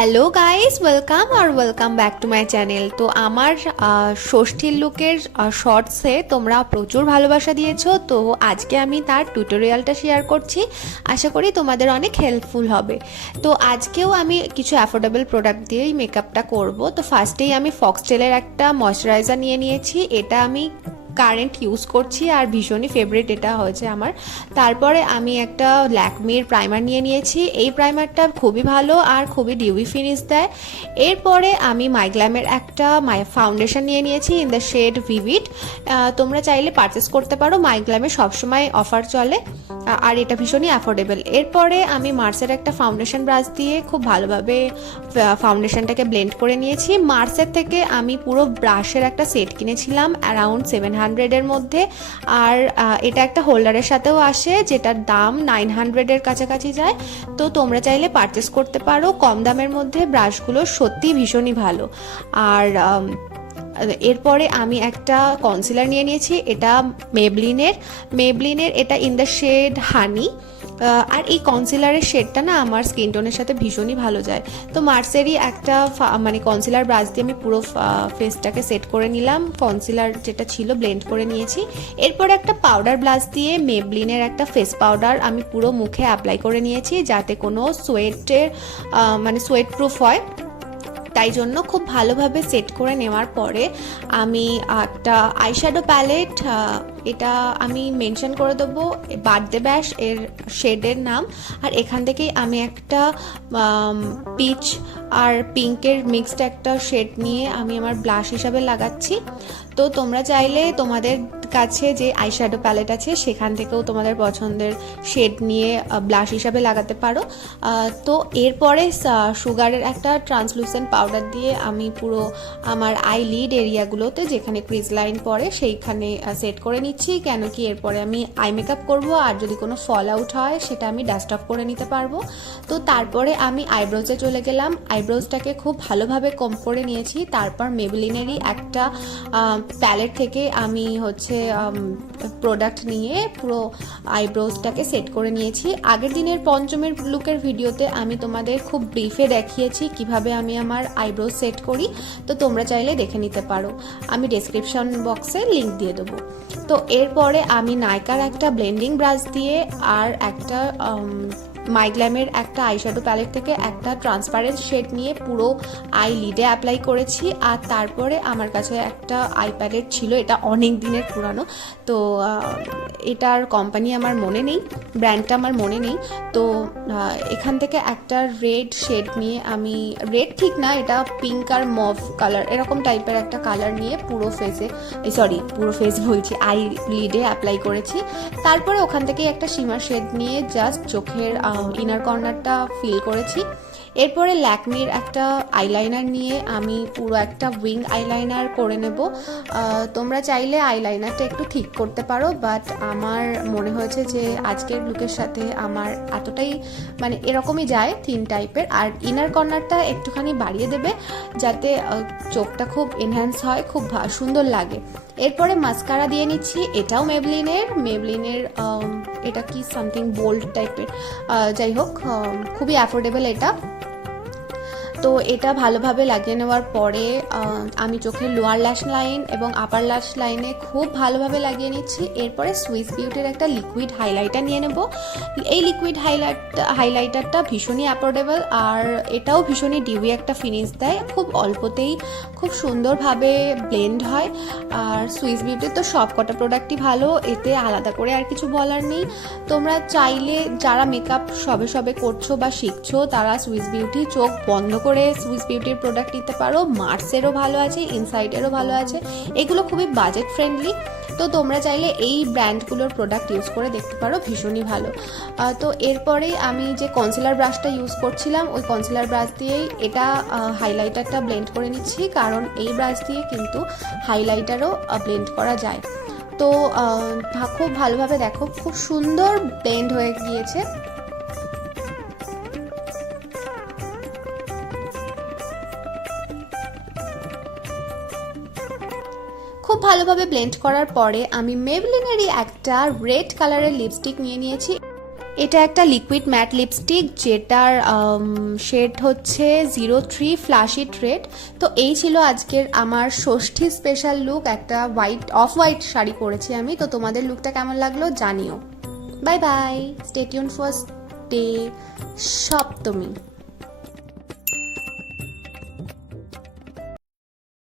Hello guys, welcome back to my channel. তো আমার ষষ্ঠীর লুকের শর্টসে তোমরা প্রচুর ভালোবাসা দিয়েছো, তো আজকে আমি তার টিউটোরিয়ালটা শেয়ার করছি। আশা করি তোমাদের অনেক হেল্পফুল হবে। তো আজকেও আমি কিছু অ্যাফোর্ডেবল প্রোডাক্ট দিয়েই মেকআপটা করব। তো ফার্স্টেই আমি ফক্সটেলের একটা ময়শ্চারাইজার নিয়ে নিয়েছি। এটা আমি কারেন্ট ইউজ করছি আর ভীষণই ফেভারিট এটা হয়েছে আমার। তারপরে আমি একটা ল্যাকমির প্রাইমার নিয়ে নিয়েছি। এই প্রাইমারটা খুবই ভালো আর খুবই ডিউই ফিনিশ দেয়। এরপরে আমি মাইগ্ল্যামের একটা ফাউন্ডেশন নিয়ে নিয়েছি ইন দ্য শেড ভিভিড। তোমরা চাইলে পারচেস করতে পারো, মাইগ্ল্যামে সবসময় অফার চলে আর এটা ভীষণই অ্যাফোর্ডেবল। এরপরে আমি মার্সের একটা ফাউন্ডেশন ব্রাশ দিয়ে খুব ভালোভাবে ফাউন্ডেশনটাকে ব্লেন্ড করে নিয়েছি। মার্সের থেকে আমি পুরো ব্রাশের একটা সেট কিনেছিলাম অ্যারাউন্ড 700-এর মধ্যে, আর এটা একটা হোল্ডারের সাথেও আসে যেটার দাম 900-এর কাছাকাছি যায়। তো তোমরা চাইলে পারচেস করতে পারো, কম দামের মধ্যে ব্রাশগুলো সত্যি ভীষণই ভালো। আর এরপরে আমি একটা কনসিলার নিয়ে নিয়েছি, এটা মেবলিনের এটা ইন দ্য শেড হানি। আর এই কনসিলারের শেডটা না আমার স্কিন টোনের সাথে ভীষণই ভালো যায়। তো মার্সেরই একটা কনসিলার ব্রাশ দিয়ে আমি পুরো ফেসটাকে সেট করে নিলাম, কনসিলার যেটা ছিল ব্লেন্ড করে নিয়েছি। এরপর একটা পাউডার ব্রাশ দিয়ে মেবলিনের একটা ফেস পাউডার আমি পুরো মুখে অ্যাপ্লাই করে নিয়েছি যাতে কোনো সোয়েট প্রুফ হয়। তাই জন্য খুব ভালোভাবে সেট করে নেওয়ার পরে আমি একটা আইশ্যাডো প্যালেট, এটা আমি মেনশন করে দেবো বার্থডে ব্যাশ এর শেডের নাম, আর এখান থেকেই আমি একটা পিচ আর পিঙ্কের মিক্সড একটা শেড নিয়ে আমি আমার ব্লাশ হিসাবে লাগাচ্ছি। তো তোমরা চাইলে তোমাদের কাছে যে আইশ্যাডো প্যালেট আছে সেখান থেকেও তোমাদের পছন্দের শেড নিয়ে ব্লাশ হিসাবে লাগাতে পারো। তো এরপরে সুগারের একটা ট্রান্সলুসেন্ট পাউডার দিয়ে আমি পুরো আমার আইলিড এরিয়াগুলোতে যেখানে ক্রিজ লাইন পড়ে সেইখানে সেট করে নিচ্ছি, কেন কি এরপরে আমি আই মেকআপ করবো আর যদি কোনো ফল আউট হয় সেটা আমি ডাস্ট অফ করে নিতে পারবো। তো তারপরে আমি আইব্রোজে চলে গেলাম, আইব্রোজটাকে খুব ভালোভাবে কম করে নিয়েছি। তারপর মেবলিনেরই একটা প্যালেট থেকে আমি প্রোডাক্ট নিয়ে পুরো আইব্রোজটাকে সেট করে নিয়েছি। আগের দিনের পঞ্চমের লুকের ভিডিওতে আমি তোমাদের খুব ব্রিফে দেখিয়েছি কিভাবে আমি আমার আইব্রোজ সেট করি, তো তোমরা চাইলে দেখে নিতে পারো, আমি ডেসক্রিপশন বক্সে লিঙ্ক দিয়ে দেবো। তো এরপরে আমি নাইকার একটা ব্লেন্ডিং ব্রাশ দিয়ে আর একটা মাইগ্ল্যামের একটা আইশ্যাডো প্যালেট থেকে একটা ট্রান্সপারেন্ট শেড নিয়ে পুরো আই লিডে অ্যাপ্লাই করেছি। আর তারপরে আমার কাছে একটা আই প্যালেট ছিল, এটা অনেক দিনের পুরানো, তো এটার কোম্পানি আমার মনে নেই, ব্র্যান্ডটা আমার মনে নেই। তো এখান থেকে একটা রেড শেড নিয়ে আমি, রেড ঠিক না, এটা পিঙ্ক আর মভ কালার এরকম টাইপের একটা কালার নিয়ে পুরো ফেস বলছি আই লিডে অ্যাপ্লাই করেছি। তারপরে ওখান থেকে একটা শিমার শেড নিয়ে জাস্ট চোখের ইনার কর্নারটা ফিল করেছি। এরপরে ল্যাকমির একটা আইলাইনার নিয়ে আমি পুরো একটা উইং আইলাইনার করে নেব। তোমরা চাইলে আইলাইনারটা একটু ঠিক করতে পারো, বাট আমার মনে হয়েছে যে আজকের লুকের সাথে আমার এতটাই এরকমই যায়, থিন টাইপের। আর ইনার কর্নারটা একটুখানি বাড়িয়ে দেবে যাতে চোখটা খুব এনহ্যান্স হয়, খুব সুন্দর লাগে। এরপরে মাস্কারা দিয়ে নিচ্ছি, এটাও মেবলিনের এটা কি সামথিং বোল্ড টাইপের, যাই হোক খুবই অ্যাফোর্ডেবল এটা। তো এটা ভালোভাবে লাগিয়ে নেওয়ার পরে আমি চোখের লোয়ার ল্যাশ লাইন এবং আপার ল্যাশ লাইনে খুব ভালোভাবে লাগিয়ে নিচ্ছি। এরপরে সুইস বিউটির একটা লিকুইড হাইলাইটার নিয়ে নেব। এই লিকুইড হাইলাইটারটা ভীষণই অ্যাফোর্ডেবল আর এটাও ভীষণই ডিউই একটা ফিনিশ দেয়, খুব অল্পতেই খুব সুন্দরভাবে ব্লেন্ড হয়। আর সুইস বিউটির তো সব কটা প্রোডাক্টই ভালো, এতে আলাদা করে আর কিছু বলার নেই। তোমরা চাইলে যারা মেকআপ সবে করছো বা শিখছো তারা সুইস বিউটি চোখ বন্ধ করে সুইস বিউটির প্রোডাক্ট নিতে পারো। মার্সেরও ভালো আছে, ইনসাইডেরও ভালো আছে, এগুলো খুবই বাজেট ফ্রেন্ডলি। তো তোমরা চাইলে এই ব্র্যান্ডগুলোর প্রোডাক্ট ইউজ করে দেখতে পারো, ভীষণই ভালো। তো এরপরেই আমি যে কনসিলার ব্রাশটা ইউজ করছিলাম ওই কনসিলার ব্রাশ দিয়েই এটা হাইলাইটারটা ব্লেন্ড করে নিচ্ছি, কারণ এই ব্রাশ দিয়ে কিন্তু হাইলাইটারও ব্লেন্ড করা যায়। তো খুব ভালোভাবে দেখো, খুব সুন্দর ব্লেন্ড হয়ে গিয়েছে। খুব ভালোভাবে ব্লেন্ড করার পরে আমি মেবলিনেরই একটা রেড কালারের লিপস্টিক নিয়ে নিয়েছি। এটা একটা লিকুইড ম্যাট লিপস্টিক যেটার শেড হচ্ছে 03 ফ্ল্যাশি রেড। তো এই ছিল আজকের আমার ষষ্ঠী স্পেশাল লুক। একটা অফ হোয়াইট শাড়ি পরেছি আমি। তো তোমাদের লুকটা কেমন লাগলো জানিও। Bye bye, stay tune for day Saptami.